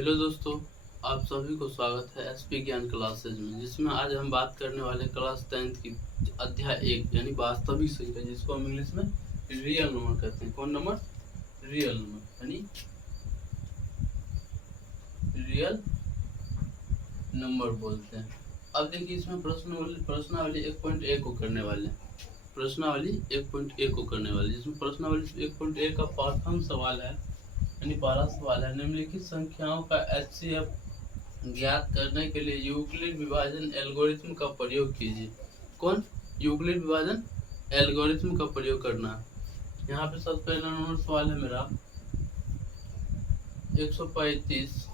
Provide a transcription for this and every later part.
Hello दोस्तों, आप सभी को स्वागत है एसपी ज्ञान क्लासेज में, जिसमें आज हम बात करने वाले क्लास 10th की अध्याय 1 यानी वास्तविक संख्या, जिसको हम इंग्लिश में रियल नंबर कहते हैं। कौन नंबर? रियल नंबर यानी रियल नंबर बोलते हैं। अब देखिए, इसमें प्रश्नावली 1.1 को करने वाले हैं। प्रश्नावली 1.1 को करने वाले, जिसमें प्रश्नावली 1.1 का प्रथम सवाल है यानी पहला सवाल है, निम्नलिखित संख्याओं का एचसीएफ ज्ञात करने के लिए यूक्लिड विभाजन एल्गोरिथ्म का प्रयोग कीजिए। कौन? यूक्लिड विभाजन एल्गोरिथ्म का प्रयोग करना। यहाँ पे सबसे पहला नंबर सवाल है मेरा 135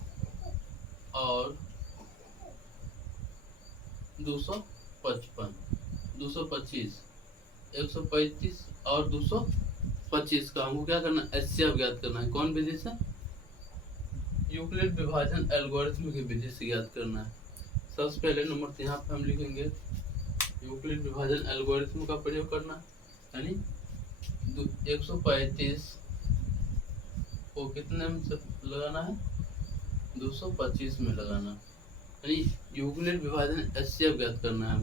और 255 225 135 और 225 का हमको क्या करना है? एचसीएफ ज्ञात करना है। कौन विधि से? यूक्लिड विभाजन एल्गोरिथ्म की विधि से ज्ञात करना है। सबसे पहले नंबर यहाँ पे हम लिखेंगे यूक्लिड विभाजन एल्गोरिथ्म का प्रयोग करना यानी 135 को कितने में से लगाना है? 225 में लगाना, यानी यूक्लिड विभाजन एचसीएफ ज्ञात करना है।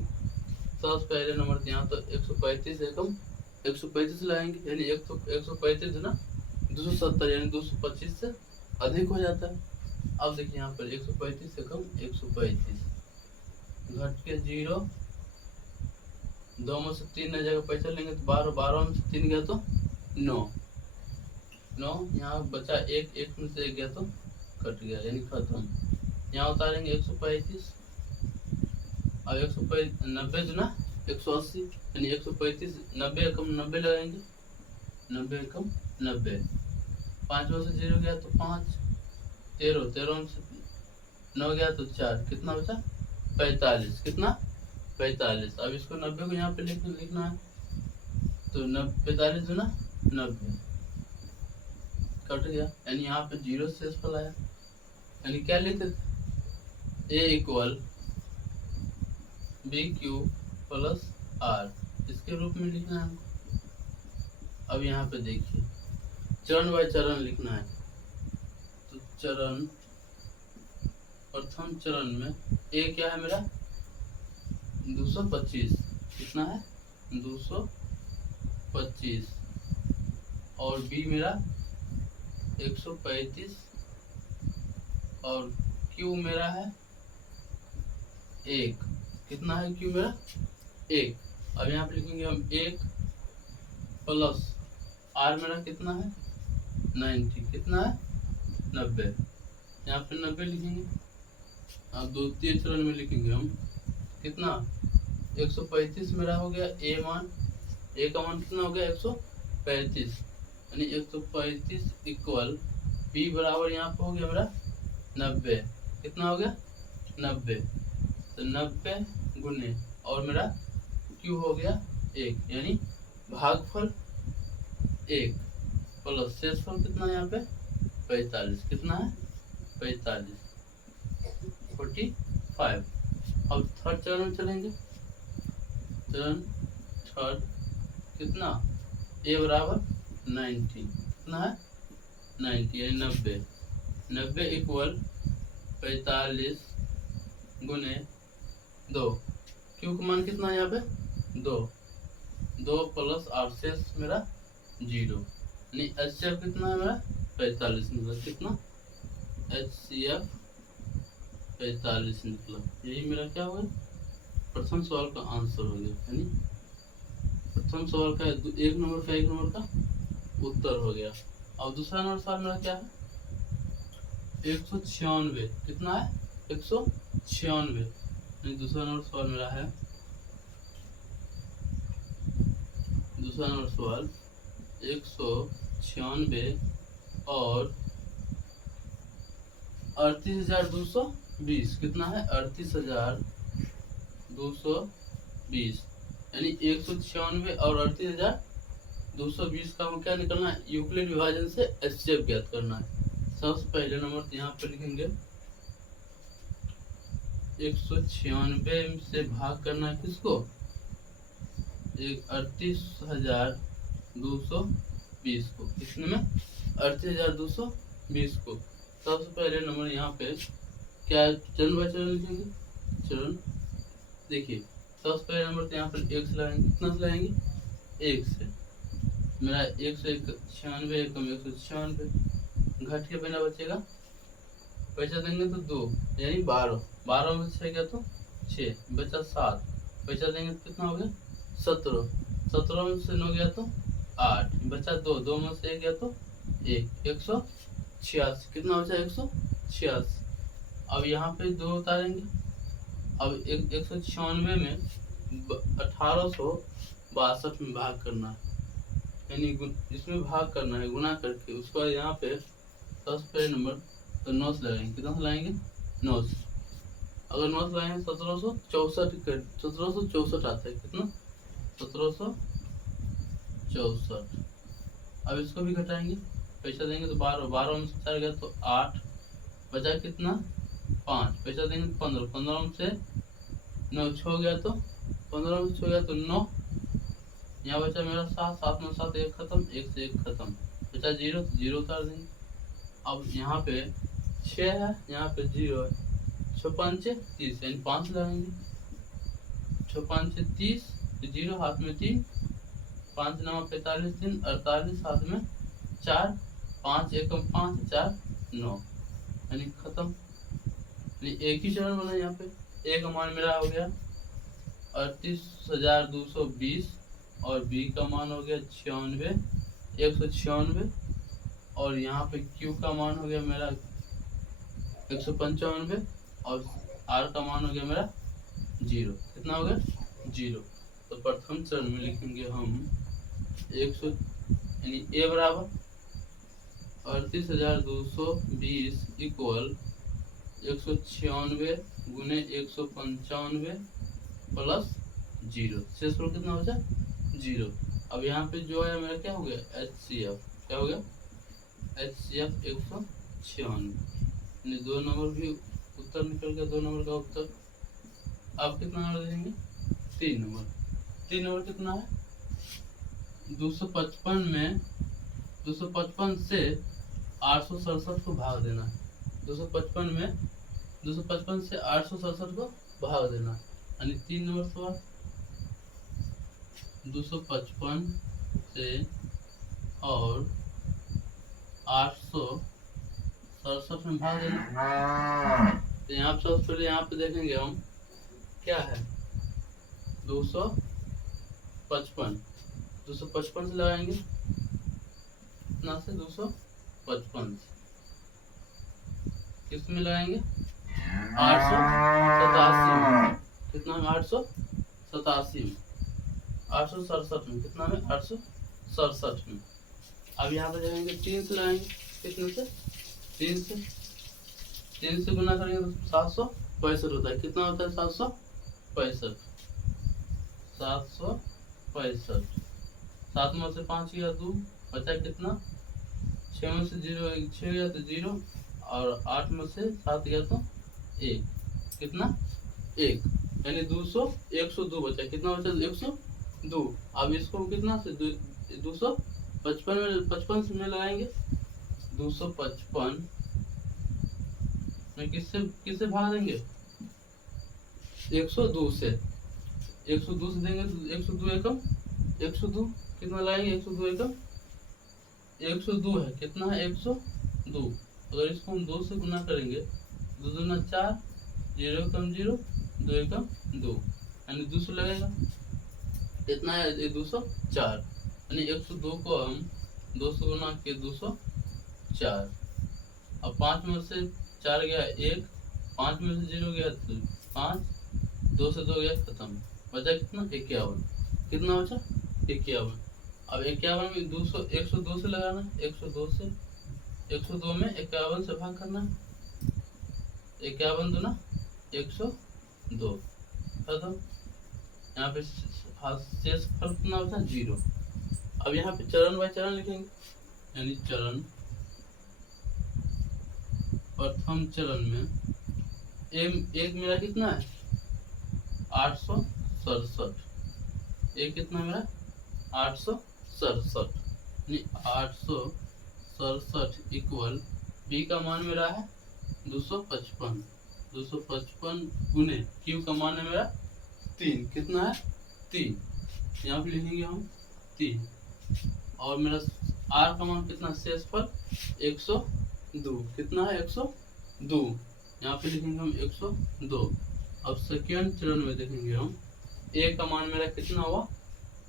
सबसे पहले नंबर यहाँ तो 135 एकम 135 लगाएंगे, यानी 135 ना 270 यानी 225 से अधिक हो जाता है। अब देखिए यहाँ पर 135 एकम 135 घट के 0, 2 में से 3 न जगह पैसा लेंगे तो 12, 12 में से 3 गया तो 9, यहाँ बचा 1, 1 में से 1 गया तो कट गया यानी खत्म। यहाँ उतारेंगे 135 और 190 जो ना 180 यानी 135 90 एकम 90 लगाएंगे, 90 एकम 90, 5 में से 0 गया तो 5, 13, 13 में से 9 गया तो 4, कितना बचा? 45। कितना? 45। अब इसको 90 को यहाँ पे लिखना है तो 45 जो ना 90 कट गया, यानी यहाँ पे 0 शेष फल आया। यानी क्या लिखते थे? A equal B Q plus R, इसके रूप में लिखना है हमको। अब यहाँ पे देखिए चरण बाय चरण लिखना है। तो चरण प्रथम चरण में ए क्या है मेरा? 225। कितना है? 225 और बी मेरा 135 और क्यू मेरा है 1। कितना है क्यू मेरा? 1। अब यहाँ पे लिखेंगे हम 1 प्लस आर मेरा कितना है? 90। कितना है? 90। यहाँ पे 90 लिखेंगे। अब द्वितीय चरण में लिखेंगे हम कितना? 135 मेरा हो गया ए मान, ए का मान कितना हो गया? 135, यानी 135 इक्वल बी बराबर यहाँ पे हो गया मेरा 90। कितना हो गया? 90। तो 90 गुने और मेरा क्यू हो गया 1, यानी भागफल 1 प्लस शेषफल कितना है यहाँ पे? 45। कितना है? 45, 45। अब थर्ड चरण में चलेंगे। चरण थर्ड कितना? ए बराबर 90। कितना है? 90 यानी 90। 90 इक्वल 45 गुने 2, क्यू का मान कितना है यहाँ पे? 2, 2 प्लस आर शेष मेरा 0, यानी एचसीएफ कितना है मेरा? 45 निकला। कितना? एचसीएफ 45 निकला। यही मेरा क्या होगा? प्रथम सवाल का आंसर हो गया, यानी प्रथम सवाल का 1 नंबर का उत्तर हो गया। और दूसरा नंबर सवाल मेरा क्या है? 196। कितना है? 196, यानी दूसरा नंबर सवाल मेरा है, दूसरा नंबर सवाल 196 और 38,220। कितना है? 38,220, यानी 196 और 38,220 का हम क्या निकलना है? यूक्लिड विभाजन से एचसीएफ ज्ञात करना है। सबसे पहले नंबर यहाँ पे लिखेंगे 196 से भाग करना है किसको? 38,220 को। कितने में? 38,220 को। सबसे पहले नंबर यहाँ पे क्या है, चरण बाय चरण लिखेंगे। चरण देखिए, सबसे पहले नंबर तो यहाँ पर एक से लगाएंगे। कितना से लगाएंगे, एक से। मेरा 196 एकम 196 घट के बिना बचेगा, पैसा देंगे तो 2 यानी 12, 12 में से गया तो 6 बचा 7, पैसा देंगे तो कितना हो गया 17, 17 में से 9 गया तो 8 बचा 2, 2 में से 1 गया तो 1, 186। कितना बचा 186। अब यहाँ पे 2 उतारेंगे। अब 196 में 1862 में भाग करना है, यानी इसमें भाग करना है गुना करके। उसके बाद यहाँ पे सबसे पहले नंबर तो 9 से लगाएंगे। कितना से लगाएंगे 9 से। अगर 9 से लगाएंगे 1764 आता है। कितना 1764। अब इसको भी घटाएंगे, पैसा देंगे तो 12, 12 में से 4 गया तो 8 बचा कितना 5, पैसा देंगे तो 15, 15 में से 9 छो गया तो 15 में से 6 गया तो 9, यहाँ बचा मेरा 7, 7 में 7 1 खत्म, 1 से 1 खत्म, बचा 0 तो 0 उतार देंगे। अब यहाँ पे 6 है, यहाँ पे 0 है, 6 5 30 यानी 5 लगाएंगे। 6 5 30, 0 हाथ में 3, 5 9 45 3 48 हाथ में 4, 5 1 5 4 9 यानी खत्म। यानी एक ही चरण बना यहाँ पे। ए का मान मेरा हो गया 38,220 और बी का मान हो गया 196 और यहाँ पे क्यू का मान हो गया मेरा 195 और आर का मान हो गया मेरा 0। कितना हो गया 0। तो प्रथम चरण में लिखेंगे हम 100 यानी ए बराबर 38,220 इक्वल 196 गुने 195 प्लस 0। शेषफल कितना बचा 0। अब यहाँ पे जो है मेरा क्या हो गया HCF, क्या हो गया HCF 196, 2 नंबर भी उत्तर निकल गया, 2 नंबर का उत्तर। अब कितना नंबर देंगे 3 नंबर। 3 नंबर कितना है 255 में 255 से 867 को भाग देना है। 255 से 867 को भाग देना, यानी 3 नंबर सवाल 255 से और 867 में भाग देना। तो यहाँ पे सबसे पहले यहाँ पे देखेंगे हम क्या है 255 से लगाएंगे। कितना से 255 किस में लगाएंगे 887 में। कितना में 887 में 867 में। कितना में 867 में। अब यहाँ पे जाएंगे 3 से लगाएंगे। कितने से 3 से गुना करेंगे तो 765 होता है। कितना होता है 765। 7 में से 5 गया 2 बचा कितना 6 में से 0 6 गया तो 0 और 8 में से 7 गया तो 1। कितना 1 यानी 102 बचा। कितना बचा 102। अब इसको कितना से 255 में लगाएंगे। 255 में किससे भाग देंगे 102 से। 102 से देंगे तो 102 एकम 102 कितना लगाएंगे 102 एकम 102 है। कितना है 102। अगर इसको हम 2 से गुना करेंगे 2 दूना 4, 0 एकम 0, 2 एकम 2 यानी 200 लगेगा। कितना है 204 यानी 102 को हम 200 गुना के 204। अब 5 में से 4 गया 1, 5 में से 0 गया 5, 2 से 2 गया खत्म, बचा कितना 51। कितना बचा 51। अब 51 में 102 से लगाना। 102 में 51 से भाग करना। 51 दूना 102 खत्म। यहाँ पे शेष फल कितना होता है 0। अब यहाँ पे चरण बाय चरण लिखेंगे, यानी चरण प्रथम चरण में एक मेरा कितना है 867। एक कितना मेरा 867 यानी 867 इक्वल बी का मान मेरा है 255, 255 गुने क्यू का मान है मेरा 3, कितना है 3, यहाँ पे लिखेंगे हम 3, और मेरा आर का मान कितना शेषफल 102, कितना है 102, यहाँ पे लिखेंगे हम 102। अब सेकेंड चरण में देखेंगे हम ए का मान मेरा कितना हुआ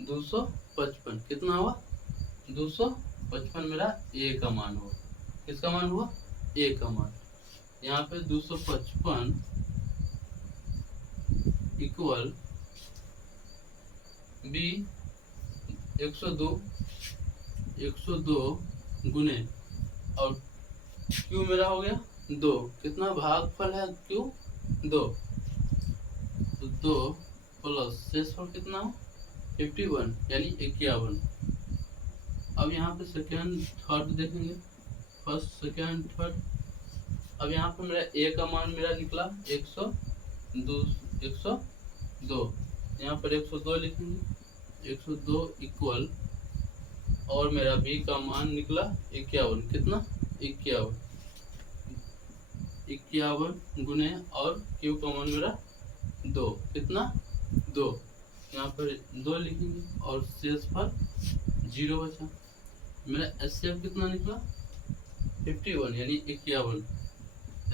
255, कितना हुआ 255 मेरा ए का मान हुआ, किसका मान हुआ ए का मान, यहाँ पे 255 इक्वल बी 102 गुने और क्यू मेरा हो गया 2, कितना भागफल है क्यू 2, तो 2 प्लस शेषफल कितना 51 यानी 51। अब यहाँ पे सेकेंड थर्ड देखेंगे, फर्स्ट सेकेंड थर्ड। अब यहाँ पे मेरा ए का मान मेरा निकला 102, यहाँ पर 102 लिखेंगे, 102 इक्वल और मेरा बी का मान निकला 51, कितना 51 गुने और क्यू का मान मेरा 2, कितना 2, यहाँ पर 2 लिखेंगे और शेषफल 0 बचा। मेरा HCF कितना निकला 51 यानी 51,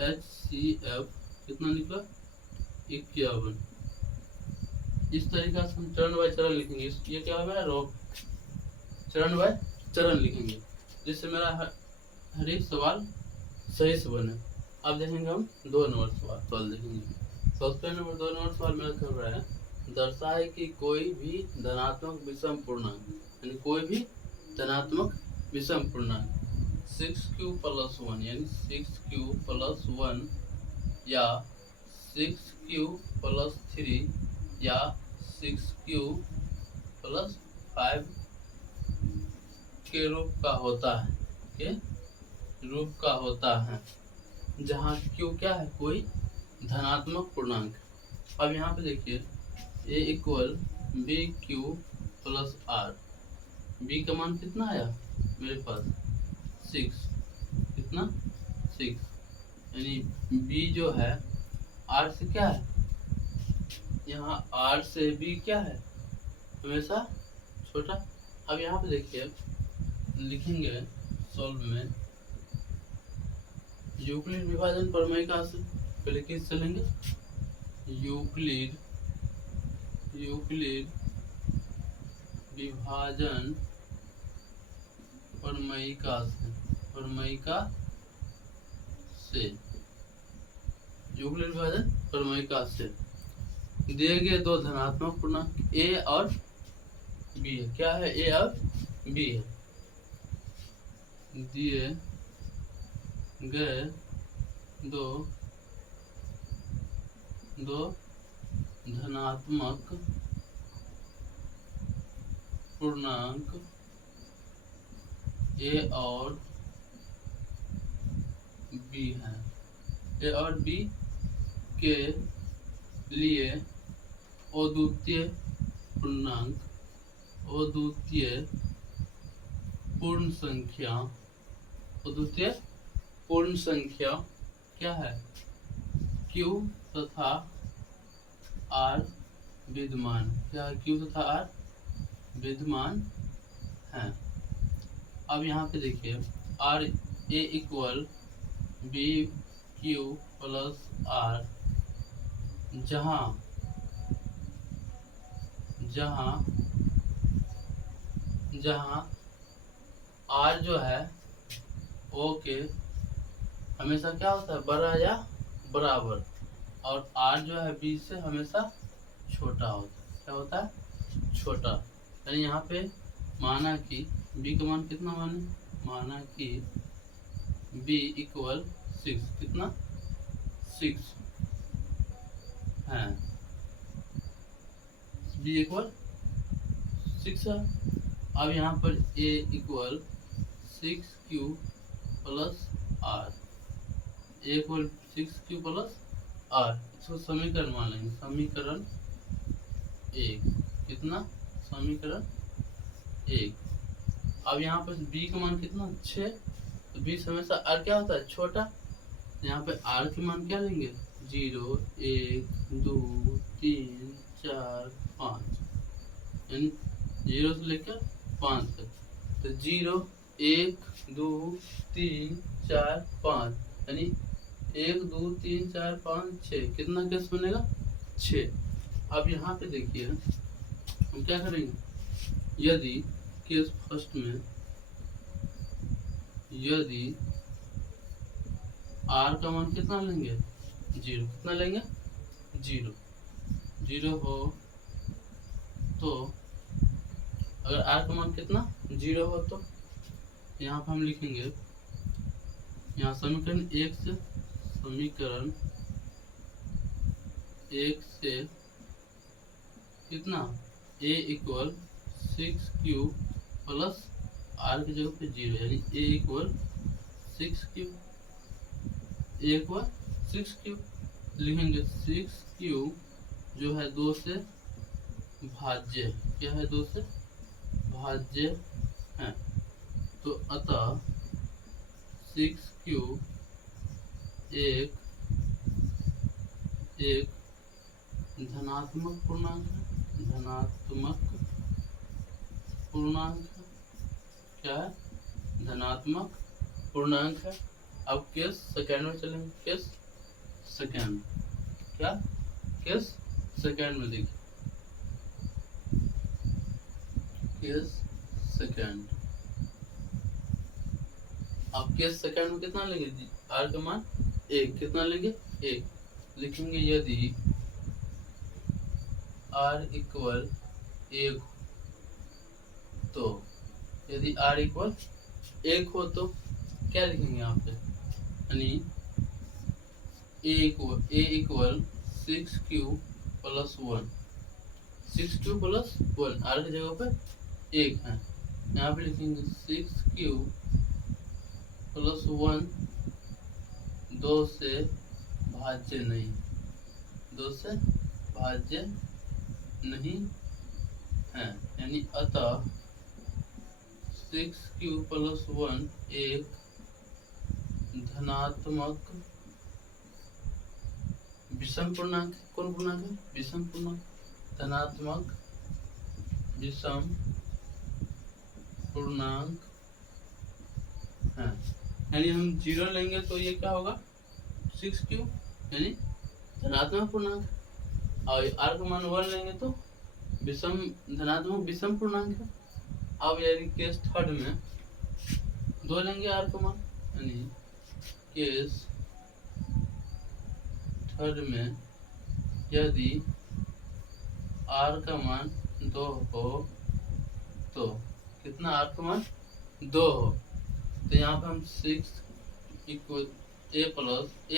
HCF कितना निकला 51। इस तरीका से हम चरण बाय चरण लिखेंगे, ये क्या है मेरा रॉक, चरण बाय चरण लिखेंगे जिससे मेरा हर एक सवाल सही से बने। अब देखेंगे हम 2 नंबर सवाल देखेंगे। सबसे नंबर 2 नंबर सवाल मेरा कर रहा है, दर्शाए कि कोई भी धनात्मक विषम पूर्णांक, यानी कोई भी धनात्मक विषम पूर्णांक 6q + 1 यानी 6q + 1 या 6q + 3 या 6q + 5 के रूप का होता है, जहाँ q क्या है कोई धनात्मक पूर्णांक। अब यहाँ पे देखिए a equal bq + r, b का मान कितना आया मेरे पास 6, कितना 6, यानी b जो है r से क्या है, यहाँ r से b क्या है हमेशा छोटा। अब यहाँ पे देखिए लिखेंगे सॉल्व में यूक्लिड विभाजन प्रमेय से पहले किस चलेंगे, यूक्लिड विभाजन प्रमेयिका से यूक्लिड विभाजन प्रमेयिका से दिए गए 2 धनात्मक पूर्णांक a और b है, क्या है a और b है, दिए गए दो धनात्मक पूर्णांक a और b है, a और b के लिए अद्वितीय पूर्ण संख्या क्या है q तथा r विद्यमान, क्या है q तथा r विद्यमान है। अब यहाँ पे देखिए r a equal bq + r, जहाँ r जो है o के हमेशा क्या होता है बड़ा या बराबर, और r जो है b से हमेशा छोटा होता है, क्या होता है छोटा। यानी यहाँ पे माना कि b का मान कितना माना कि b इक्वल 6, कितना 6 है, b इक्वल 6 है। अब यहाँ पर a equal 6q + r, a equal 6q + r, इसको समीकरण मान लेंगे, समीकरण 1, कितना समीकरण 1। अब यहाँ पर b का मान कितना 6, तो 20 हमेशा आर क्या होता है, छोटा। यहाँ पे आर के मान क्या लेंगे, 0 1 2 3 4 5, यानी 0 से लेकर 5 तक। तो 0 1 2 3 4 5, यानी 1 2 3 4 5 6, कितना केस बनेगा, 6। अब यहाँ पे देखिए हम क्या करेंगे, यदि केस फर्स्ट में यदि आर का मान कितना लेंगे, 0, कितना लेंगे, 0 0 हो तो अगर आर का मान कितना 0 हो तो यहाँ पर हम लिखेंगे, यहाँ समीकरण 1 से कितना a equal 6q plus are की जगह पे 0, यानी a इक्वल 6q, लिखेंगे 6q जो है 2 से भाज्य, क्या है, 2 से भाज्य है। तो अतः 6q एक धनात्मक पूर्णांक है, क्या है, धनात्मक पूर्णांक है। अब केस सेकेंड में चलेंगे, केस सेकेंड, क्या, केस सेकेंड में देखिए, केस सेकेंड। अब केस सेकेंड में कितना लेंगे, आर का मान 1, कितना लेंगे, 1, लिखेंगे यदि आर इक्वल 1 तो, यदि आर इक्वल 1 हो तो क्या लिखेंगे यहाँ पे, यानी A equal 6q plus 1, 6q plus 1, R की जगह पे 1 है, यहाँ पे लिखेंगे 6q प्लस 1 2 से भाज्य नहीं, 2 से भाज्य नहीं है, यानी अतः 6q प्लस 1 एक धनात्मक विषम पूर्णांक, कौन पूर्णांक है, विषम पूर्णांक, धनात्मक विषम पूर्णांक है। यानी हम 0 लेंगे तो ये क्या होगा, 6q, यानी धनात्मक पूर्णांक, और आर का मान 1 लेंगे तो विषम, धनात्मक विषम पूर्णांक है। अब यानी केस थर्ड में 2 लेंगे आर का मान, यानी केस थर्ड में यदि आर का मान 2 हो तो, कितना, आर का मान 2 हो तो यहाँ पे हम 6 इक्वल ए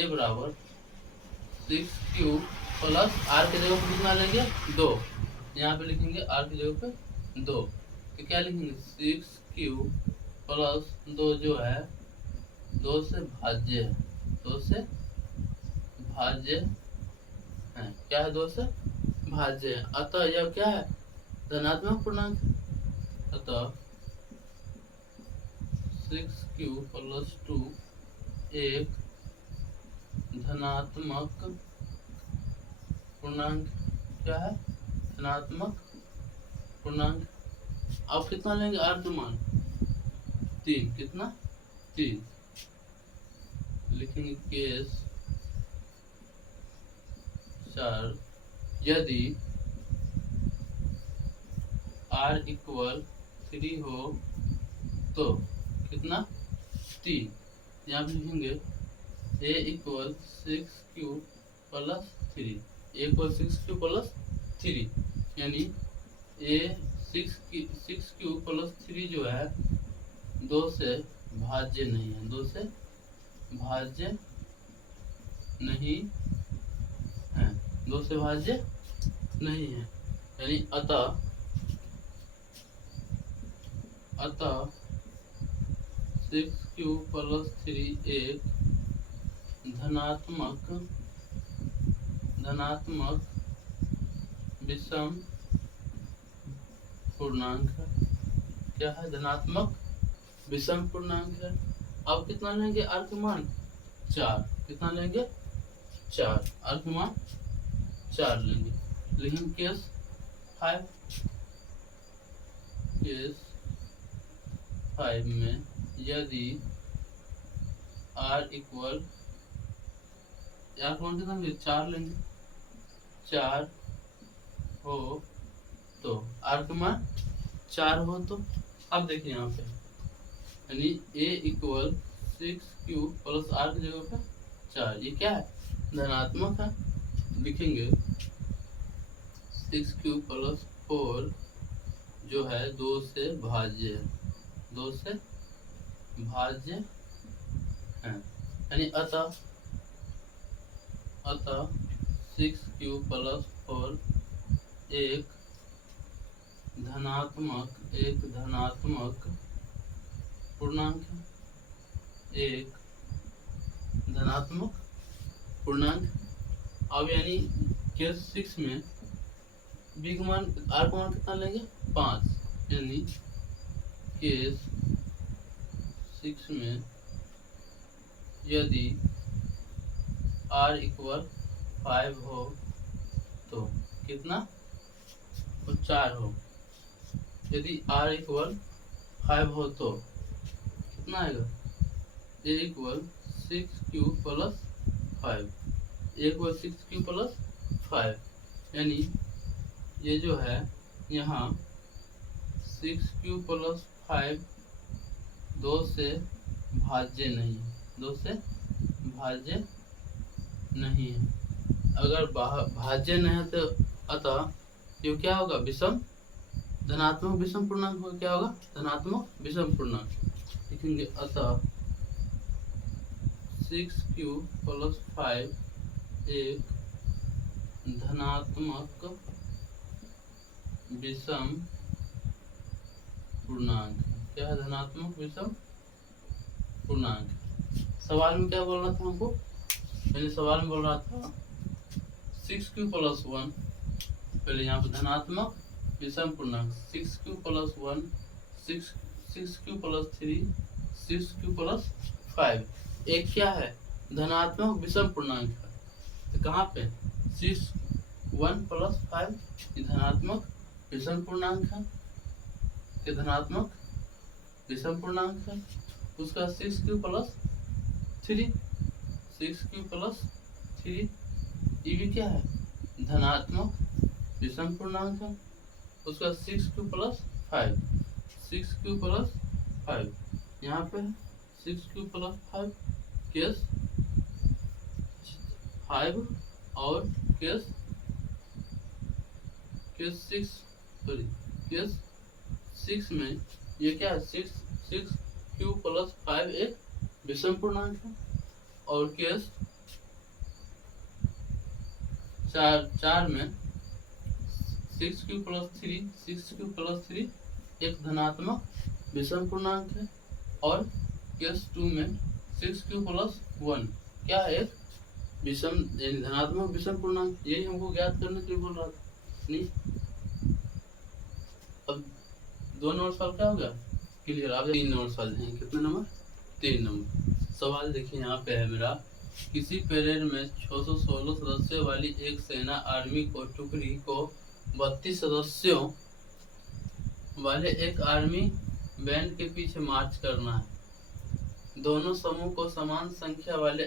बराबर 6q प्लस आर के जगह पे कितना लेंगे, 2, यहाँ पे लिखेंगे आर की जगह पे 2, तो क्या लिखेंगे 6q प्लस 2 जो है 2 से भाज्य है, 2 से भाज्य है, क्या है, 2 से भाज्य है। अतः यह क्या है, धनात्मक पूर्णांक, अतः 6q प्लस 2 एक धनात्मक पूर्णांक, क्या है, धनात्मक पूर्णांक। अब कितना लेंगे आर का मान 3, कितना, 3, लिखेंगे केस 4 यदि आर इक्वल 3 हो तो, कितना, 3, यहाँ पे लिखेंगे a equal 6q plus 3, a equal 6q plus 3, यानी a 6q प्लस 3 जो है 2 से भाज्य नहीं है, 2 से भाज्य नहीं है, 2 से भाज्य नहीं है, यानी अतः 6q प्लस 3 एक धनात्मक विषम पूर्णांक है, क्या है, धनात्मक विषम पूर्णांक है। अब कितना लेंगे आर का मान 4, कितना लेंगे 4, आर का मान 4 लेंगे। लेकिन केस 5, केस 5 में यदि आर इक्वल, आर का मान कितना लेंगे 4 लेंगे, 4 हो तो आर का मान 4 हो तो अब देखिए यहाँ पे यानी a equal 6q plus are की जगह पे 4, ये क्या है धनात्मक है, लिखेंगे 6q प्लस 4 जो है 2 से भाज्य है, 2 से भाज्य है, यानी अतः 6q प्लस 4 एक धनात्मक पूर्णांक है, एक धनात्मक पूर्णांक। अब यानी केस 6 में बी का मान आर का मान कितना लेंगे 5, यानी केस 6 में यदि आर इक्वल 5 हो तो कितना 4 हो, यदि आर इक्वल 5 हो तो कितना आएगा ए इक्वल 6q प्लस 5, ए इक्वल 6q प्लस 5, यानी ये जो है यहाँ 6q प्लस 5 2 से भाज्य नहीं है, 2 से भाज्य नहीं है। अगर भाज्य नहीं है तो अतः ये क्या होगा विषम, धनात्मक विषम पूर्णांक होगा, क्या होगा धनात्मक विषम पूर्णांक। लिखेंगे अतः 6q प्लस 5 एक धनात्मक विषम पूर्णांक, क्या है धनात्मक विषम पूर्णांक। सवाल में क्या बोल रहा था हमको, मैंने सवाल में बोल रहा था 6q प्लस 1, पहले यहाँ पे धनात्मक विषम पूर्णांक 6q plus 1, 6q plus 3, 6q plus 5, एक क्या है धनात्मक विषम पूर्णांक है, तो कहाँ पे 1 प्लस 5 धनात्मक विषम पूर्णांक है, ये धनात्मक विषम पूर्णांक है। उसका 6q प्लस 3, 6q प्लस 3 ये भी क्या है धनात्मक विषम पूर्णांक है। उसका 6q प्लस 5, 6q प्लस 5 यहाँ पे 6q प्लस 5 केस 5 और केस 6 में ये क्या है 6q प्लस 5 एक विषम पूर्णांक है, और केस 4 में 6q प्लस 3 एक धनात्मक विषम पूर्णांक है, और केस 2 में 6q प्लस 1 क्या है एक विषम धनात्मक विषम पूर्णांक। यही हमको ज्ञात करने के लिए बोल रहा था नहीं। अब 2 नंबर सवाल क्या हो गया क्लियर। आप 3 नंबर सवाल हैं, कितने नंबर 3 नंबर सवाल देखिए यहाँ पे है मेरा, किसी परेड में 616 सदस्यों वाली एक सेना आर्मी को टुकड़ी को 32 सदस्यों वाले एक आर्मी बैंड के पीछे मार्च करना है। दोनों समूह को समान संख्या वाले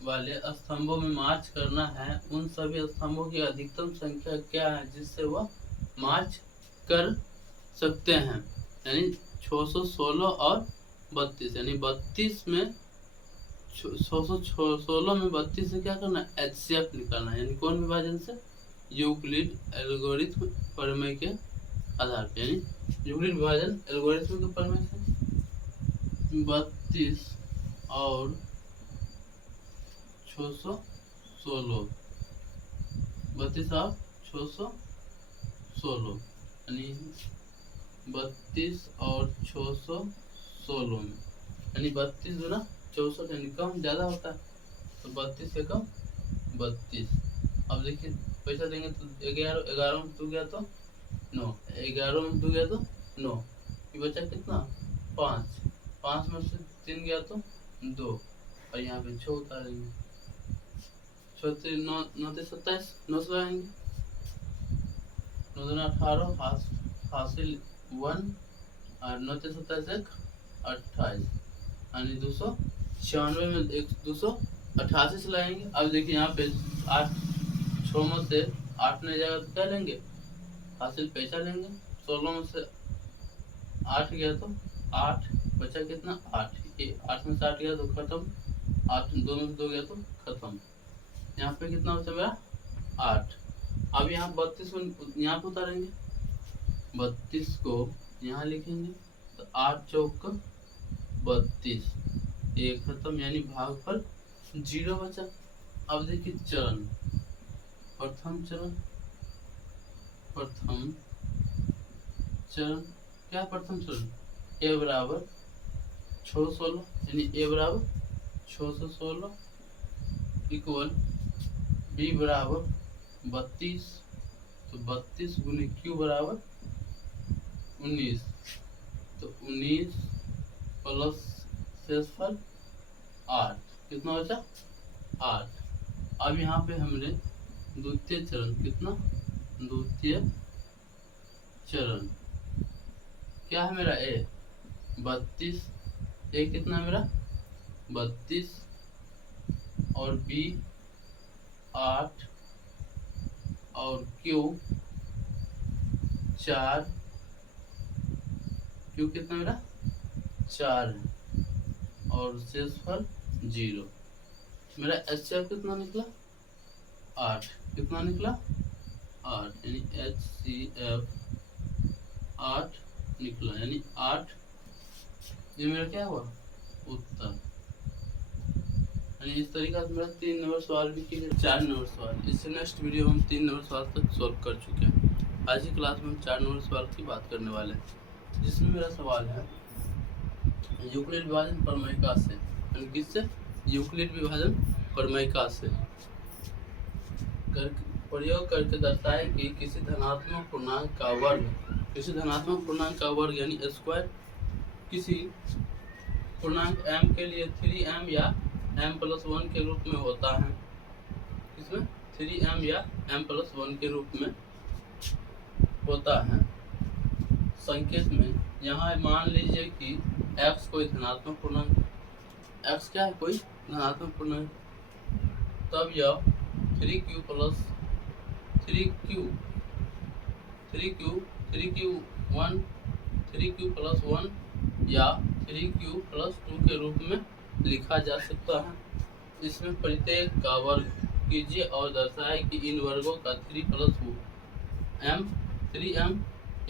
स्तंभों में मार्च करना है। उन सभी स्तंभों की अधिकतम संख्या क्या है जिससे वह मार्च कर सकते हैं, यानी 616 और 32, यानी 32 में 616 में 32 से क्या करना है एचसीएफ निकालना है, यानी कौन विभाजन से यूक्लिड एल्गोरिथम प्रमेय के आधार पर, यानी यूक्लिड विभाजन एल्गोरिथम के प्रमेय से 32 और 616, 32 और 616 यानी 32 और 616 में, यानी 32 गुना 64 यानी कम ज़्यादा होता है, तो 32 से कम 32। अब देखिए पैसा देंगे तो 11 में 2 गया तो 9, 11 में 2 गया तो 9, ये बचा कितना 5 में से 3 गया तो 2 और यहाँ पे 6 उतारेंगे। 6 से 9 9 से 27 9 से लगाएंगे 9 दूना 18 हासिल 1 और 9 से 27 1 28 यानी 296 में 288 से लगाएंगे। अब देखिए यहाँ पे 8 6 में से 8 नहीं जाएगा तो क्या लेंगे हासिल पैसा लेंगे। 16 में से 8 गया तो 8 बचा कितना 8 8 में से 8 गया तो खत्म 8 2 में से 2 गया तो खत्म। यहाँ पे कितना बचा मेरा 8। अब यहाँ 32 को यहाँ पे उतारेंगे 32 को यहाँ लिखेंगे तो 8 चौक 32 एक खत्म यानी भागफल 0 बचा। अब देखिए चरण प्रथम चरण क्या प्रथम चरण ए बराबर 616 यानी ए बराबर 616 इक्वल बी बराबर 32 तो 32 गुने क्यू बराबर 19 तो 19 प्लस शेषफल 8 कितना बचा 8। अब यहाँ पे हमने द्वितीय चरण कितना द्वितीय चरण क्या है मेरा ए 32 ए कितना मेरा 32 और बी 8 और क्यू 4 क्यू कितना मेरा 4 है और शेषफल 0। मेरा HCF कितना निकला 8 कितना निकला 8 यानी HCF 8 निकला यानी 8 ये मेरा क्या हुआ उत्तर। यानी इस तरीका से मेरा 3 नंबर सवाल भी किया 4 नंबर सवाल। इससे नेक्स्ट वीडियो हम 3 नंबर सवाल तक सॉल्व कर चुके हैं। आज की क्लास में हम 4 नंबर सवाल की बात करने वाले हैं जिसमें मेरा सवाल है यूक्लिड विभाजन प्रमेयिका से यानी किससे यूक्लिड विभाजन प्रमेयिका से प्रयोग करके दर्शाए कि किसी धनात्मक पूर्णांक का वर्ग यानी स्क्वायर किसी पूर्णांक m के लिए 3m या m+1 के रूप में होता है। इसमें 3m या m+1 के रूप में होता है। संकेत में यहाँ मान लीजिए कि x कोई धनात्मक पूर्णांक x क्या है कोई धनात्मक पूर्णांक तब यह 3q प्लस 3q प्लस 1 या 3q प्लस 2 के रूप में लिखा जा सकता है। इसमें प्रत्येक का वर्ग कीजिए और दर्शाए कि इन वर्गों का 3m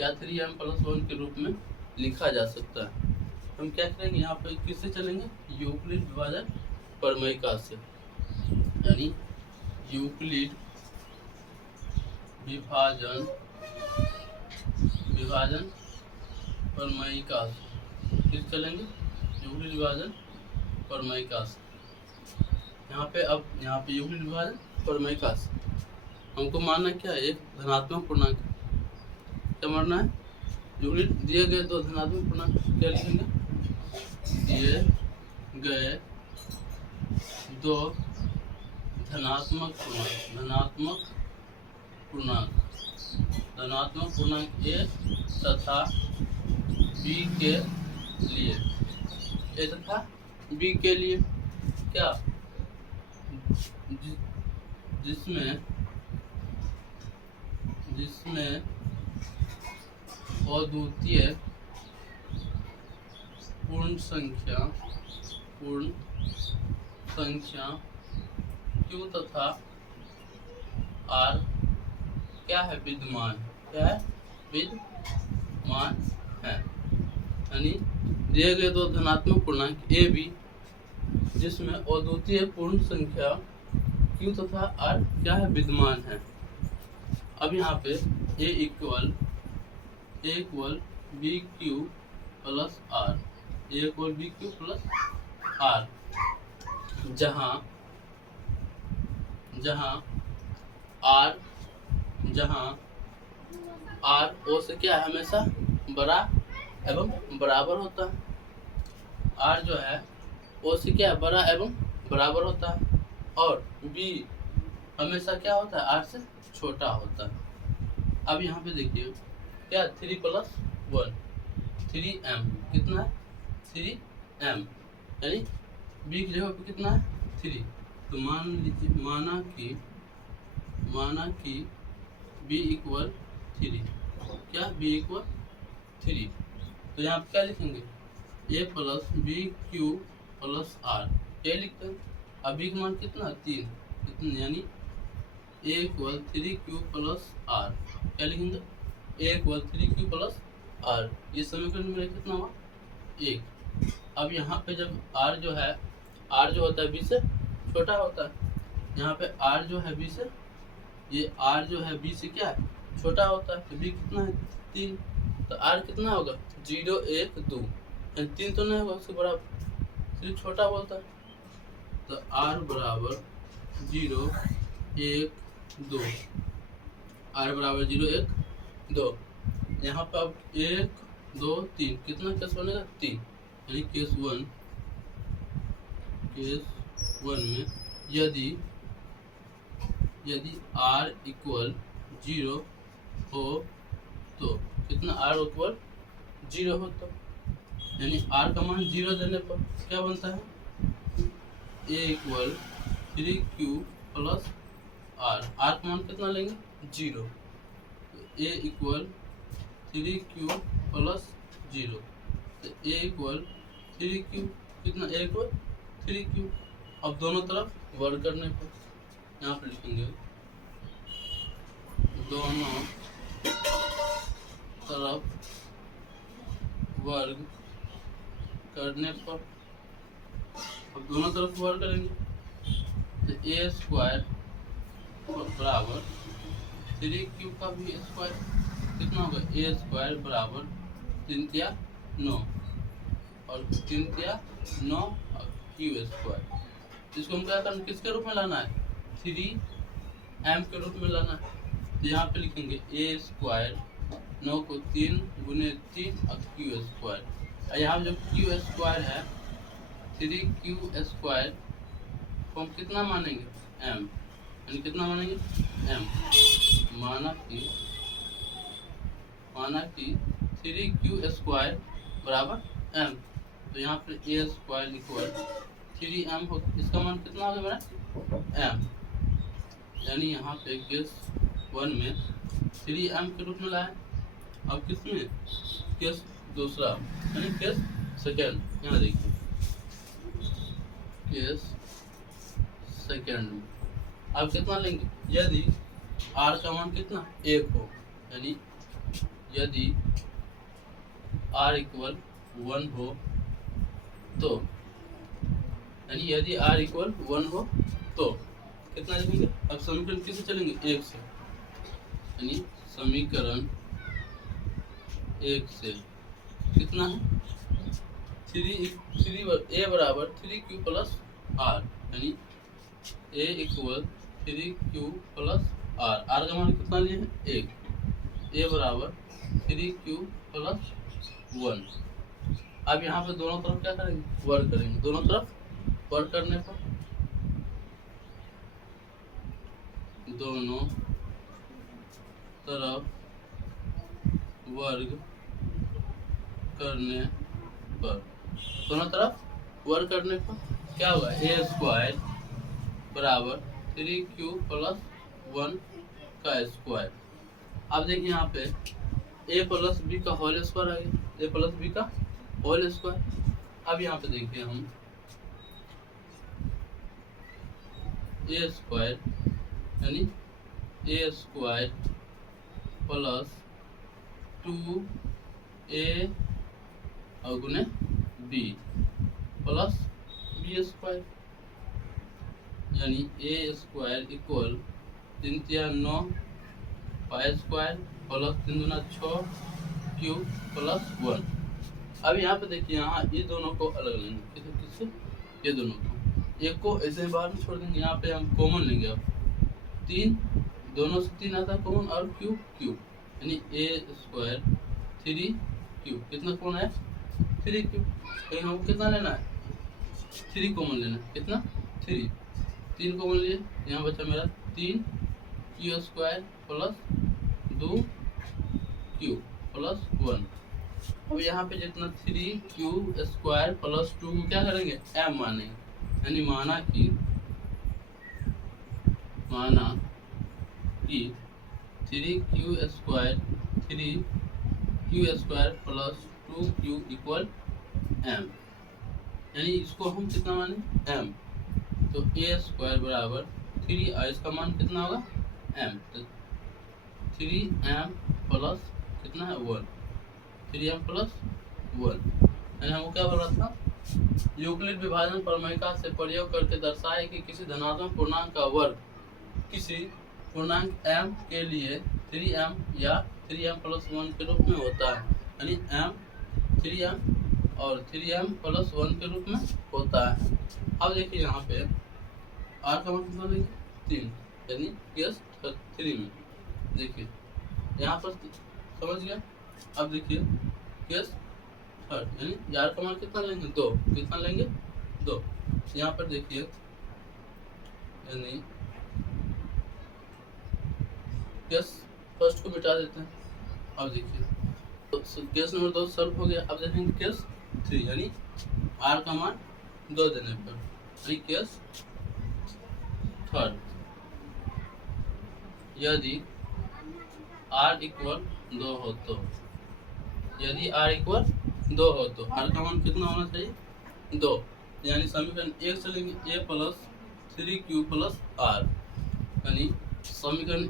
या 3m+1 के रूप में लिखा जा सकता है। हम क्या करेंगे यहाँ पे किससे चलेंगे यूक्लिड विभाजन प्रमेयिका से यानी यूक्लिड विभाजन प्रमेयिका से किस चलेंगे यूक्लिड विभाजन प्रमेयिका से। यहाँ पे यूक्लिड विभाजन प्रमेयिका से हमको मानना क्या है एक धनात्मक पूर्णांक क्या मानना है यूक्लिड दिए गए दो धनात्मक पूर्णांक क्या लिखेंगे दिए गए दो धनात्मक पूर्णांक ए तथा बी के लिए ए तथा बी के लिए क्या जिसमें अद्वितीय पूर्ण संख्या Q तथा R क्या है विद्यमान है। यानी दिए गए दो धनात्मक पूर्णांक ए बी जिसमें अद्वितीय पूर्ण संख्या Q तथा R क्या है विद्यमान है। अब यहाँ पे A equal B Q plus R A equal B Q plus R जहाँ आर ओ से क्या है हमेशा बड़ा एवं बराबर होता है। आर जो है ओ से क्या है, बड़ा एवं बराबर होता है, और बी हमेशा क्या होता है, आर से छोटा होता है। अब यहाँ पे देखिए क्या 3 + 1 3m कितना है, 3m, यानी बी की जगह पे कितना है 3। तो मान लीजिए माना कि b = 3, क्या b = 3, तो यहाँ पे क्या लिखेंगे a + bq + r, ये लिखते हैं। अब b का मान कितना 3, कितना, यानी a = 3q + r, क्या लिखेंगे a = 3q + r, ये समीकरण मेरा कितना हुआ 1। अब यहाँ पे जब r जो है, r जो होता है b से छोटा होता है, यहाँ पे r जो है b से, ये r जो है b से क्या है छोटा होता है, तो b कितना है 3, तो r कितना होगा 0 1 2, 3 तो नहीं होगा, उसके बराबर, सिर्फ छोटा बोलता है, तो r बराबर 0 1 2, r बराबर 0 1 2। यहाँ पे अब 1 2 3 कितना केस बनेगा 3, यानी केस 1 में यदि r = 0 हो तो कितना, r = 0 हो तो, यानी r का मान 0 देने पर क्या बनता है a = 3q + r, r का मान कितना लेंगे 0, तो a = 3q + 0, तो a = 3q, कितना a = 3q। अब दोनों तरफ वर्ग करने पर यहाँ पर लिखेंगे दोनों तरफ वर्ग करने पर, अब दोनों तरफ वर्ग करेंगे तो a² बराबर 3q का भी स्क्वायर, कितना होगा a² बराबर 3 × 9 और 3 × 9 और q²। इसको हम क्या करना, किसके रूप में लाना है 3m के रूप में लाना है, तो यहाँ पे लिखेंगे a², 9 को 3 × 3 और q², और यहाँ जो q² है 3q² को हम कितना मानेंगे m, यानी कितना मानेंगे m, माना कि 3q² बराबर m, तो यहाँ पर a² = 3m हो, इसका मान कितना होगा मेरा m, यानी यहाँ पे केस 1 में 3m के रूप में लाए। अब किसमें केस दूसरा, यानी केस सेकेंड, यहाँ देखिए केस सेकेंड में अब कितना लेंगे, यदि r का मान कितना 1 हो, यानी यदि r = 1 हो तो, यानी यदि r = 1 हो तो कितना लिखेंगे, अब समीकरण किससे चलेंगे 1 से, यानी समीकरण 1 से कितना है a बराबर 3q + r, यानी a = 3q + r, r का मान कितना लिए हैं 1, a बराबर 3q + 1। अब यहाँ पे दोनों तरफ क्या करेंगे वर्ग करेंगे, दोनों तरफ वर्ग करने पर दोनों तरफ वर्ग करने पर, दोनों तरफ वर्ग करने पर क्या होगा a² बराबर 3q + 1 का स्क्वायर। अब देखिए यहाँ पे a + b का होल स्क्वायर आ गया, a + b का होल स्क्वायर। अब यहाँ पे देखिए हम a² यानी a² + 2a और गुने b + b², यानी a² = 3 × 9 π² + 3 × 6 q + 1। अब यहाँ पे देखिए, यहाँ ये दोनों को अलग लेंगे, किससे ये दोनों को, एक को ऐसे बाहर में छोड़ देंगे, यहाँ पे हम कॉमन लेंगे। अब 3 दोनों से 3 आता है कॉमन, और क्यूब, यानी a² 3q कितना कौन है 3 क्यू, कहीं हमको कितना लेना है, 3 कॉमन लेना है, कितना 3, 3 कॉमन लिए, यहाँ बचा मेरा 3 Q square plus 2 Q plus 1। अब यहाँ पे जितना 3 क्यू स्क्वायर प्लस 2 को क्या करेंगे, m मानेंगे, यानी माना कि 3 Q square plus 2 Q equal m, यानी इसको हम कितना माने m, तो a स्क्वायर बराबर 3 और इसका मान कितना होगा m, तो 3m प्लस कितना है 1, 3m प्लस 1, यानी हमको क्या बोला था, यूक्लिड विभाजन प्रमेयिका से प्रयोग करके दर्शाए कि किसी धनात्मक पूर्णांक का वर्ग किसी पूर्णांक m के लिए 3m या 3m प्लस 1 के रूप में होता है, यानी m 3m और 3m प्लस 1 के रूप में होता है। अब देखिए यहाँ पे r का मान कितना लेंगे 3, यानी केस 3 में देखिए यहाँ पर समझ गया। अब देखिए केस 3 यानी r का मान कितना लेंगे 2, कितना लेंगे 2, यहाँ पर देखिए यानी केस फर्स्ट को मिटा देते हैं। अब देखिए तो केस नंबर 2 सॉल्व हो गया। अब देखेंगे केस 3 यानी r का मान 2 देने पर, यानी केस 3 यदि r इक्वल 2 हो तो, यदि r इक्वल 2 हो तो r का मान कितना होना चाहिए 2, यानी समीकरण 1 से लेंगे a plus 3q plus r, यानी समीकरण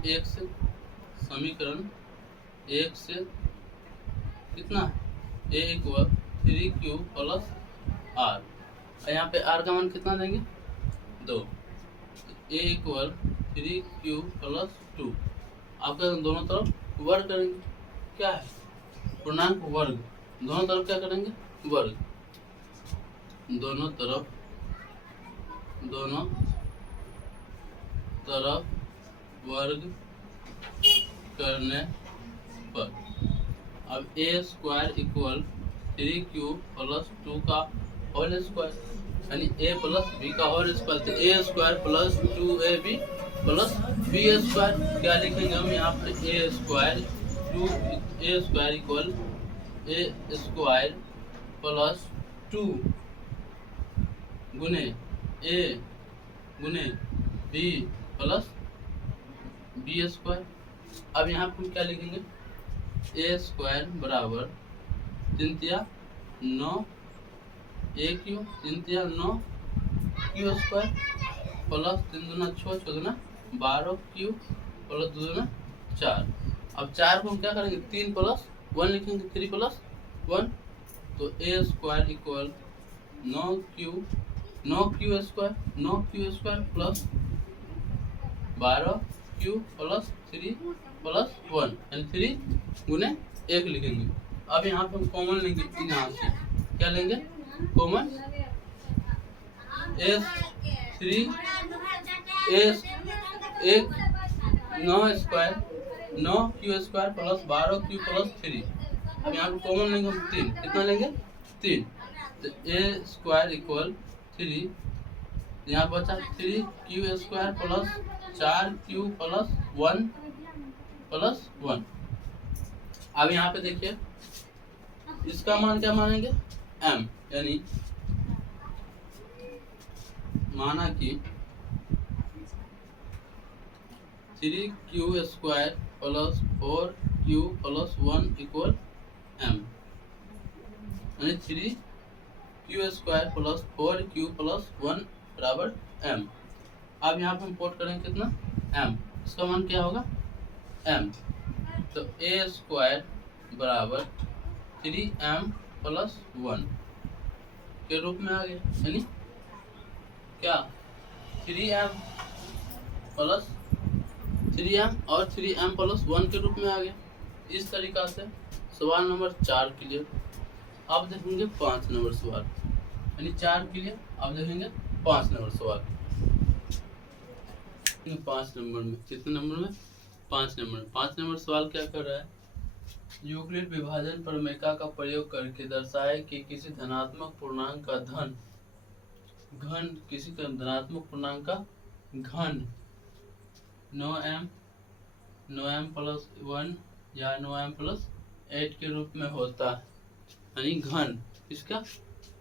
1 से कितना a equal 3q plus r, यहाँ पे r का मान कितना देंगे 2, a इक्वल 3q प्लस 2, आपका दोनों तरफ वर्ग करेंगे, क्या है पूर्णांक वर्ग, दोनों तरफ क्या करेंगे वर्ग, दोनों तरफ वर्ग करने पर अब a square equal 3q plus 2 का होल स्क्वायर, यानी a प्लस b का होल स्क्वायर, तो a square plus 2ab plus b square, क्या लिखेंगे हम यहाँ पर a square equal a square plus 2 गुने a गुने b प्लस b स्क्वायर। अब यहाँ पर क्या लिखेंगे a स्क्वायर बराबर 3 × 9 a Q 3 × 9 Q square plus 3 दूना 6 6 दूना 12 क्यू प्लस 2 दूना 4। अब 4 को हम क्या करेंगे 3 प्लस 1 लिखेंगे, 3 प्लस 1, तो a square equal 9q square plus 12 Q plus 3 plus 1, यानी 3 गुने 1 लिखेंगे। अब यहाँ पे हम कॉमन लेंगे, यहाँ से क्या लेंगे कॉमन, एक 9 square 9q square plus 12q plus 3, अब यहाँ पे कॉमन लेंगे हम 3, कितना लेंगे 3, तो a स्क्वायर इक्वल 3, यहाँ बचा 3q square plus 4q plus 1 plus 1। अब यहाँ पे देखिए इसका मान क्या मानेंगे m, यानी माना कि 3q square plus 4q plus 1 equal m, यानी 3q square plus 4q plus 1 बराबर m। अब यहाँ पे हम पुट करेंगे कितना m, इसका मान क्या होगा m, तो a स्क्वायर बराबर 3m प्लस 1 के रूप में आ गया, यानी क्या 3m और 3m प्लस 1 के रूप में आ गया। इस तरीका से सवाल नंबर 4 क्लियर। अब देखेंगे 5 नंबर सवाल, यानी 4 क्लियर। अब देखेंगे 5 नंबर सवाल। 5 नंबर में कितने नंबर में 5 नंबर सवाल क्या कर रहा है, यूक्लिड विभाजन प्रमेय का प्रयोग करके दर्शाए कि किसी धनात्मक पूर्णांक का धनात्मक पूर्णांक का घन नो एम प्लस 1 या नो एम प्लस 8 के रूप में होता है, यानी घन, इसका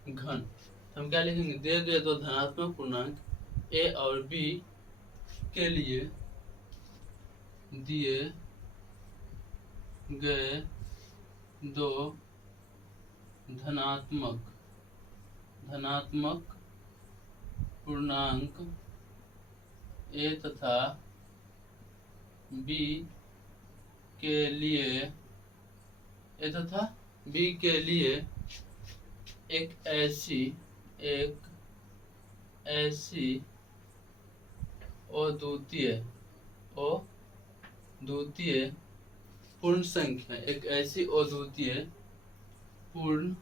घन। हम क्या लिखेंगे, दिए गए दो धनात्मक पूर्णांक ए और बी के लिए दिए गए दो धनात्मक पूर्णांक ए तथा बी के लिए एक ऐसी अद्वितीय पूर्ण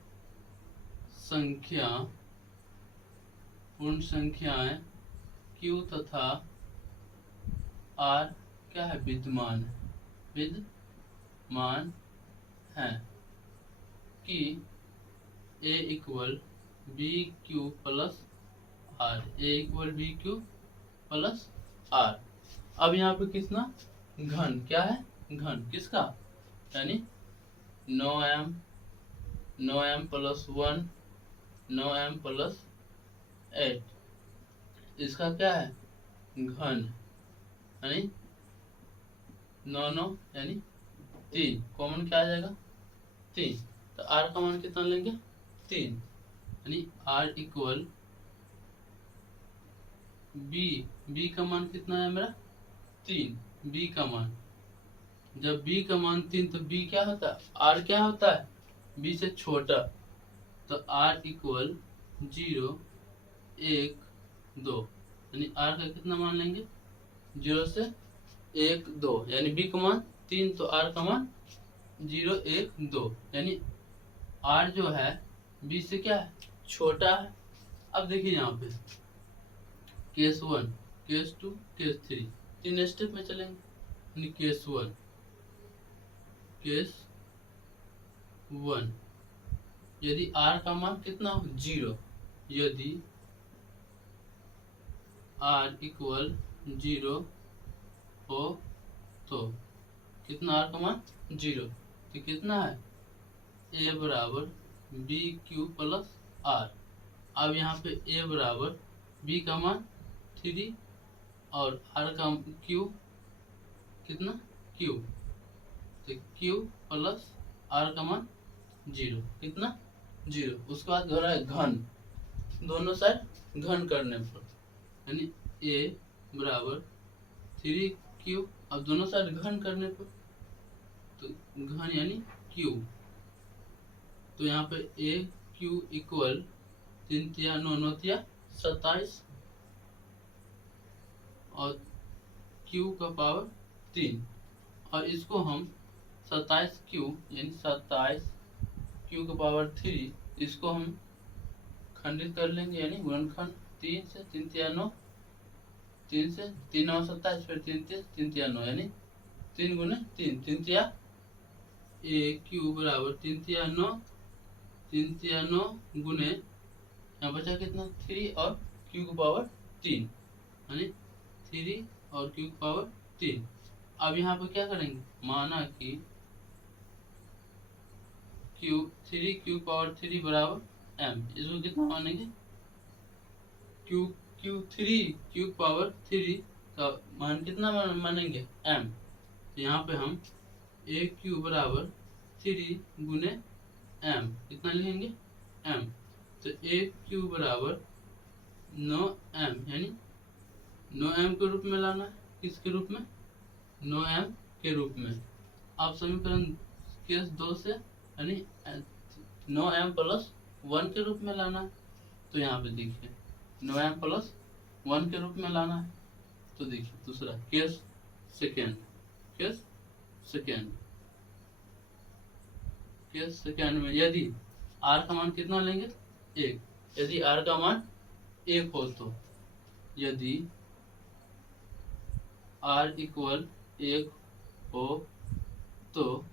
संख्याएं Q तथा R क्या है, विद्यमान है कि A equal B Q plus R, अब यहाँ पे कितना घन, क्या है घन किसका, यानी नो एम प्लस 1 नो एम प्लस 8, इसका क्या है घन, यानी नो यानी 3, कॉमन क्या आ जाएगा 3, तो r का मान कितना लेंगे 3, यानी r इक्वल बी का मान कितना है मेरा 3, b का मान, जब b का मान 3 तो b क्या होता है, r क्या होता है b से छोटा, तो r इक्वल 0 1 2, यानी r का कितना मान लेंगे 0 से 1 2, यानी b का मान 3 तो r का मान 0 1 2, यानी r जो है b से क्या है छोटा है। अब देखिए यहाँ पे केस 1 केस 2 केस 3, 3 स्टेप में चलेंगे। केस 1 यदि r का मान कितना हो 0, यदि r इक्वल 0 हो तो कितना r का मान 0, तो कितना है a बराबर बी क्यू प्लस r। अब यहाँ पे a बराबर b का मान 3 और r का q कितना q, तो q प्लस r का मान 0, कितना 0। उसके बाद हो रहा है घन, दोनों साइड घन करने पर, यानी a बराबर 3q, अब दोनों साइड घन करने पर तो घन यानी q, तो यहाँ पे a q इक्वल 3 तिया 9 9 तिया 27 और q का पावर 3, और इसको हम 27q यानी 27q का पावर 3, इसको हम खंडित कर लेंगे, यानी गुणनखंड 3 से 3 तिया 9, 3 से 3 9 27, फिर 3 तिया 9, यानी 3 गुने 3 3 तिया a q बराबर 3 तिया 9 गुने यहाँ बचा कितना 3 और q का पावर 3, यानी 3 और q का पावर 3। अब यहाँ पे क्या करेंगे, माना कि q पावर 3 बराबर m, इसको कितना मानेंगे q पावर 3 का मान कितना मानेंगे m, तो यहाँ पे हम a q बराबर 3 गुने m कितना लिखेंगे m, तो a q बराबर 9m, यानी 9m के रूप में लाना है, किसके रूप में 9m के रूप में। आप समीकरण केस 2 से यानी 9m प्लस 1 के रूप में लाना है, तो यहाँ पे देखिए 9m प्लस 1 के रूप में लाना है, तो देखिए दूसरा केस सेकेंड में यदि r का मान कितना लेंगे 1, यदि r का मान 1 हो तो, यदि r इक्वल 1 हो तो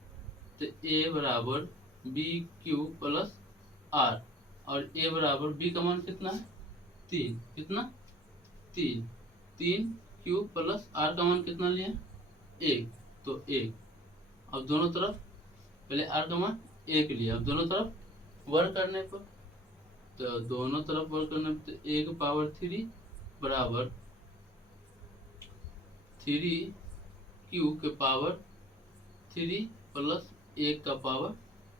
तो ए बराबर बी क्यू प्लस आर, और ए बराबर बी का मान कितना है 3, कितना 3, 3 क्यू प्लस आर का मान कितना लिया 1, तो 1। अब दोनों तरफ पहले आर का मान 1 लिया, अब दोनों तरफ वर्ग करने पर, तो दोनों तरफ वर्ग करने पर 1 पावर 3 बराबर 3 क्यू के पावर 3 प्लस 1 का पावर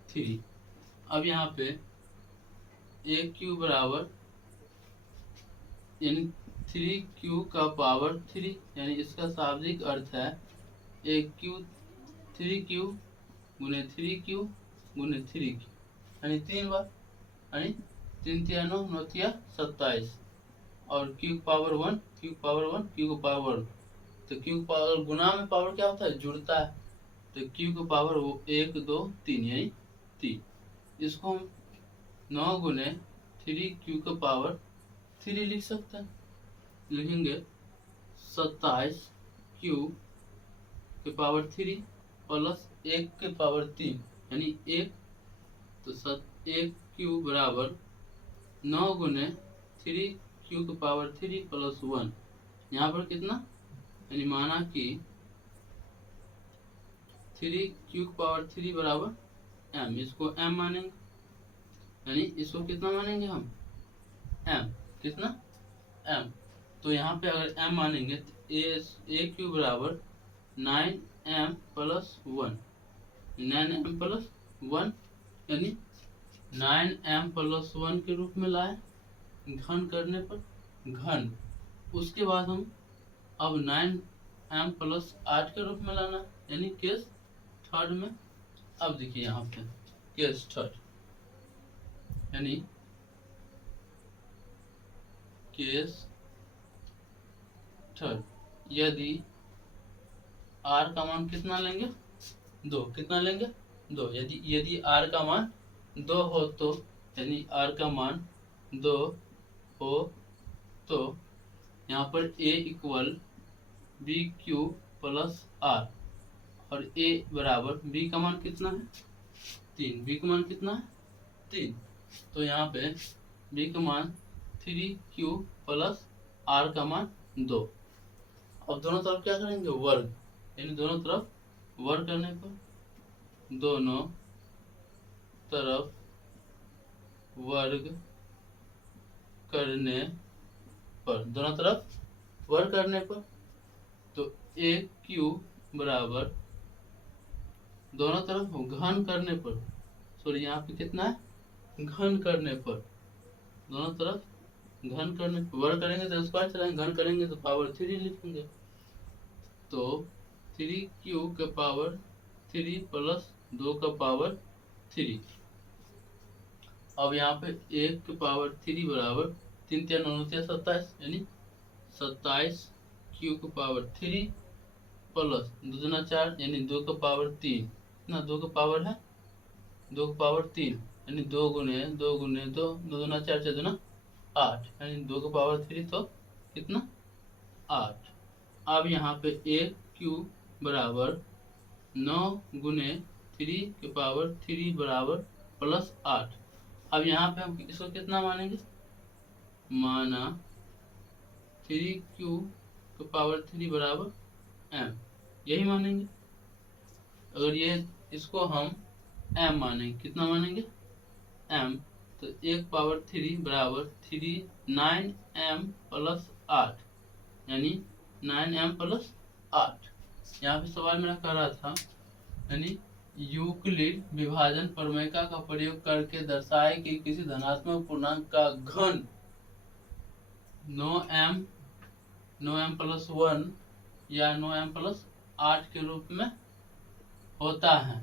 3। अब यहाँ पे ए क्यू बराबर यानी 3 क्यू का पावर 3, यानी इसका शाब्दिक अर्थ है ए क्यू 3 क्यू गुने 3 क्यू गुने 3 क्यू, यानी 3 बार, यानी 3 3 9 9 27, और Q power 1 Q power 1 Q का पावर 1, तो क्यू पावर गुना में पावर क्या होता है जुड़ता है, तो क्यू का पावर वो 1 2 3 यानी 3। इसको हम 9 गुने 3 क्यू का पावर 3 लिख सकते हैं, लिखेंगे 27 क्यू के पावर 3 प्लस 1 के पावर 3 यानी 1, तो 1 क्यू बराबर 9 गुने 3 क्यू के पावर 3 प्लस 1, यहाँ पर कितना, यानी माना कि 3 क्यू के पावर 3 बराबर m, इसको m मानेंगे, यानी इसको कितना मानेंगे हम m, कितना m। तो यहाँ पे अगर m मानेंगे तो ए क्यू बराबर 9m प्लस 1, 9m प्लस 1, यानी 9m प्लस 1 के रूप में लाए घन करने पर घन। उसके बाद हम अब 9m प्लस 8 के रूप में लाना, यानी केस थर्ड में। अब देखिए यहाँ पे केस थर्ड, यानी केस थर्ड, यदि r का मान कितना लेंगे 2, कितना लेंगे 2, यदि r का मान 2 हो तो, यानी r का मान 2 हो तो यहाँ पर a equal B Q plus R, और a बराबर b का मान कितना है 3, b का मान कितना है 3, तो यहाँ पे b का मान 3q प्लस r का मान 2। अब दोनों तरफ क्या करेंगे वर्ग, यानी दोनों तरफ वर्ग करने पर, दोनों तरफ वर्ग करने पर, दोनों तरफ वर्ग करने पर, तो ए क्यू बराबर दोनों तरफ घन करने पर, सॉरी यहाँ पे कितना है घन करने पर, दोनों तरफ घन करने पर, वर्ग करेंगे तो स्क्वायर चलाएंगे, घन करेंगे तो पावर 3 लिखेंगे, तो 3q के पावर 3 प्लस 2 का पावर 3। अब यहाँ पे 1 के पावर 3 बराबर 3 3 9 27, यानी 27 q के पावर 3 प्लस 2 दूना 4, यानी 2 का पावर 3, ना 2 का पावर है 2 का पावर 3, यानी 2 गुने 2 गुने 2, 2 दूना 4 4 दूना 8, यानी 2 का पावर 3 तो कितना 8। अब यहाँ पे ए क्यू बराबर 9 गुने 3 के पावर 3 बराबर प्लस 8। अब यहाँ पे हम इसको कितना मानेंगे, माना 3q के पावर 3 बराबर m, यही मानेंगे। अगर ये इसको हम m मानेंगे, कितना मानेंगे m, तो 1 पावर 3 बराबर 3 9m प्लस 8, यानी 9m प्लस 8। यहाँ पे सवाल मेरा कह रहा था, यानी यूक्लिड विभाजन प्रमेयिका का प्रयोग करके दर्शाए कि किसी धनात्मक पूर्णांक का घन 9m प्लस 1 या 9m प्लस 8 के रूप में होता है।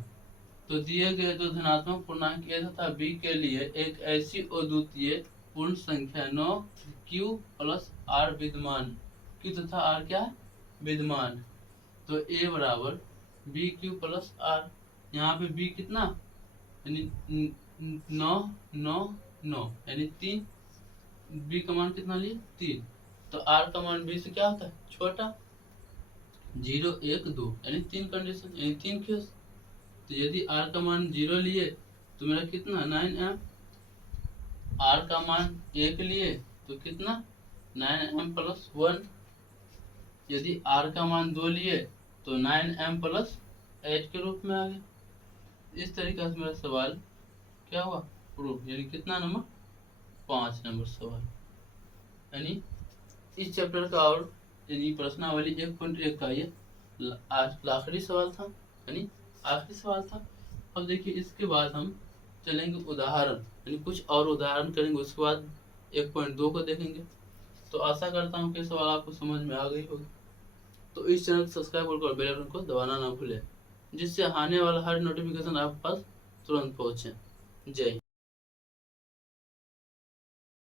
तो दिए गए दो धनात्मक पूर्णांक a तथा b के लिए एक ऐसी अद्वितीय पूर्ण संख्या 9q प्लस r विद्यमान, q तथा r क्या है विद्यमान, तो a बराबर बी क्यू प्लस r, यहाँ पे b कितना, यानी 9 9 9, यानी 3, b का मान कितना लिए 3, तो r का मान b से क्या होता है छोटा, 0 1 2, यानी 3 कंडीशन, यानी 3 केस। तो यदि r का मान 0 लिए तो मेरा कितना 9m, r का मान 1 लिए तो कितना 9m प्लस 1, यदि r का मान 2 लिए तो 9m प्लस 8 के रूप में आ गया। इस तरीके से मेरा सवाल क्या हुआ, प्रूफ, यानी कितना नंबर 5 नंबर सवाल। यानी इस चैप्टर का और यानी प्रश्नावली 1.1 का ये आखिरी सवाल था, यानी आखिरी सवाल था। अब देखिए इसके बाद हम चलेंगे उदाहरण, यानी कुछ और उदाहरण करेंगे, उसके बाद 1.2 को देखेंगे। तो आशा करता हूँ कि सवाल आपको समझ में आ गई होगी। तो इस चैनल को सब्सक्राइब कर बेल आइकन को दबाना ना भूलें, जिससे आने वाला हर नोटिफिकेशन आपके पास तुरंत पहुँचे। जय हिंद।